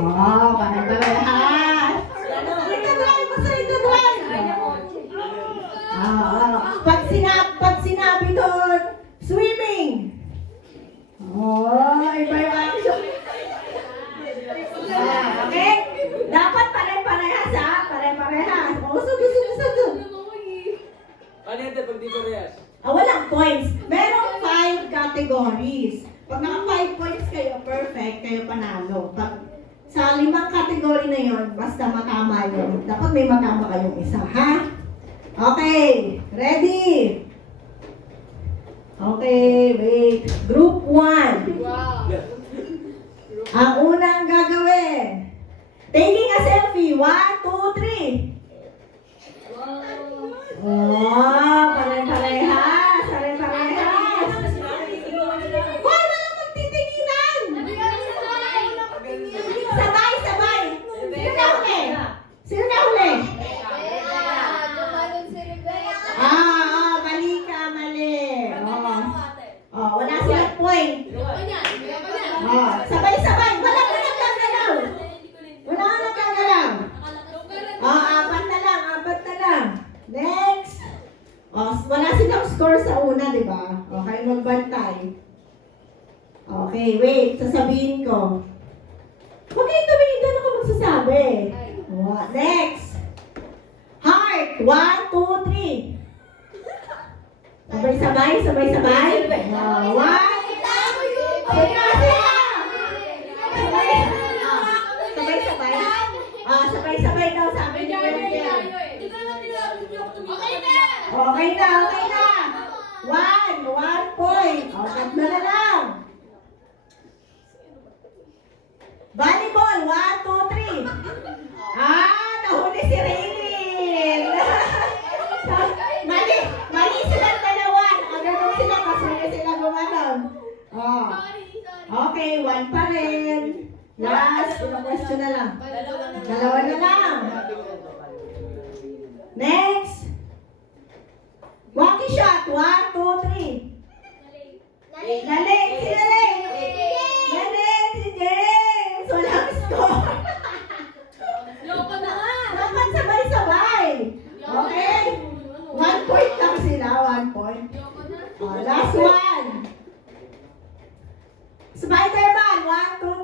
Oh, pare-parehas. Ito drive, basta ito drive. Pag sinabi doon, swimming. Oh, iba yung action. Okay? Dapat pare-parehas ha? Pare-parehas. Oh, sunod. Ano yan pag di parehas? Walang points. Merong 5 categories. Pag naka 5 points kayo, perfect, kayo panalo. Pag sa 5 category na yon, basta matama yun. Dapat may matama kayong isa, ha? Okay, ready? Okay, wait. Group 1. Wow. Ang unang gagawin. Taking a selfie. 1, 2, 3. Oh, pare-parehas. Pare-parehas. Hoy, walang magtitinginan. Sabay. Sino na huli? Sino na huli? Mali ka, mali. Wala silang point. Sabay. Wala ka nagkagalaw. Apat na lang. Next. Wala silang score sa una, di ba? Okay, magbantay. Okay, wait. Sasabihin ko. Huwag kayong tumingin, doon ako magsasabi. Next. Heart. 1, 2, 3. Sabay-sabay. Sabay. Sabay daw sabi ni Bernard. Okay na. 1 point. Tatlo na lang. Volleyball. 1, 2, 3. Nahuli si Raylene. Mali silang dalawa. Ganun sila kasi sila gumanon. Okay, 1 pa rin. Last, ilang question na lang. Dalawa na lang. Next. Walkie shot. 1, 2, 3. Laling. Si James. Walang score. Dapat sabay-sabay. Okay? 1 point lang sila. 1 point. Last one. Spider-Man. 1, 2,